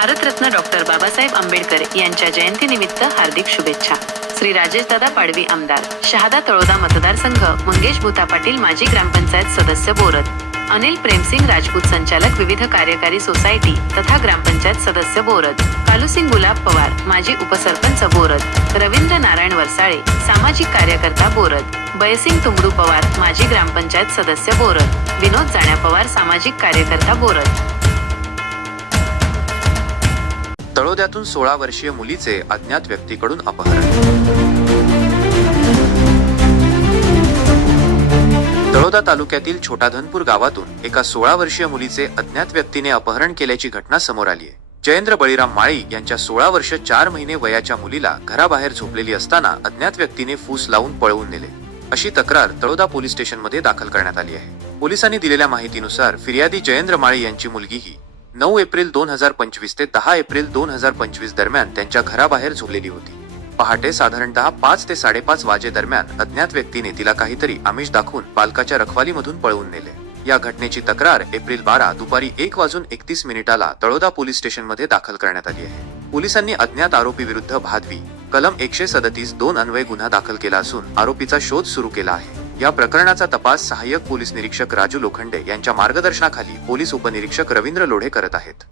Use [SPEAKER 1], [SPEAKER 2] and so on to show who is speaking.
[SPEAKER 1] Bharat Ratna doctor Babasaheb Ambedkar यांच्या जयंतीनिमित्त हार्दिक शुभेच्छा. श्री राजेशदादा पाडवी आमदार शहादा तळोदा मतदारसंघ मंगेश भूता पाटील माजी ग्रामपंचायत सदस्य बोरद अनिल प्रेमसिंग राजपूत संचालक विविध कार्यकारी सोसायटी तथा ग्रामपंचायत सदस्य बोरत कालूसिंग गुलाब पवार माजी उपसरपंच बोरत रवींद्र नारायण वरसाळे सामाजिक कार्यकर्ता बोरत बयसिंग तुंबडू पवार माजी ग्रामपंचायत सदस्य बोरत विनोद जाण्या पवार सामाजिक कार्यकर्ता बोरत
[SPEAKER 2] तळोद्यातून सोळा वर्षीय मुलीचे अज्ञात व्यक्तीकडून अपहरण. तळोदा तालुक्यातील छोटा धनपूर गावातून एका सोळा वर्षीय मुलीचे अज्ञात व्यक्तीने अपहरण केल्याची घटना समोर आली आहे. जयेंद्र बळीराम माळी यांच्या सोळा वर्ष चार महिने वयाच्या मुलीला घराबाहेर झोपलेली असताना अज्ञात व्यक्तीने फूस लावून पळवून नेले. अशी तक्रार तळोदा पोलीस स्टेशनमध्ये दाखल करण्यात आली आहे. पोलिसांनी दिलेल्या माहितीनुसार फिर्यादी जयेंद्र माळी यांची मुलगी ही नऊ एप्रिल दोन हजार पंचवीस ते दहा एप्रिल दोन हजार पंचवीस दरम्यान त्यांच्या घराबाहेर झोपलेली होती. पहाटे साधारणतः पाच ते साडेपाच वाजेदरम्यान अज्ञात व्यक्तीने तिला काहीतरी आमिष दाखवून पालकाच्या रखवालीमधून पळवून नेले. या घटनेची तक्रार एप्रिल बारा दुपारी एक वाजून एकतीस मिनिटाला तळोदा पोलीस स्टेशनमध्ये दाखल करण्यात आली आहे. पोलिसांनी अज्ञात आरोपी विरुद्ध भादवी कलम एकशे सदतीस दोन अन्वय गुन्हा दाखल केला असून आरोपीचा शोध सुरू केला आहे. या प्रकरणाचा तपास सहाय्यक पोलीस निरीक्षक राजू लोखंडे यांच्या मार्गदर्शनाखाली पोलीस उपनिरीक्षक रवींद्र लोढे करत आहेत.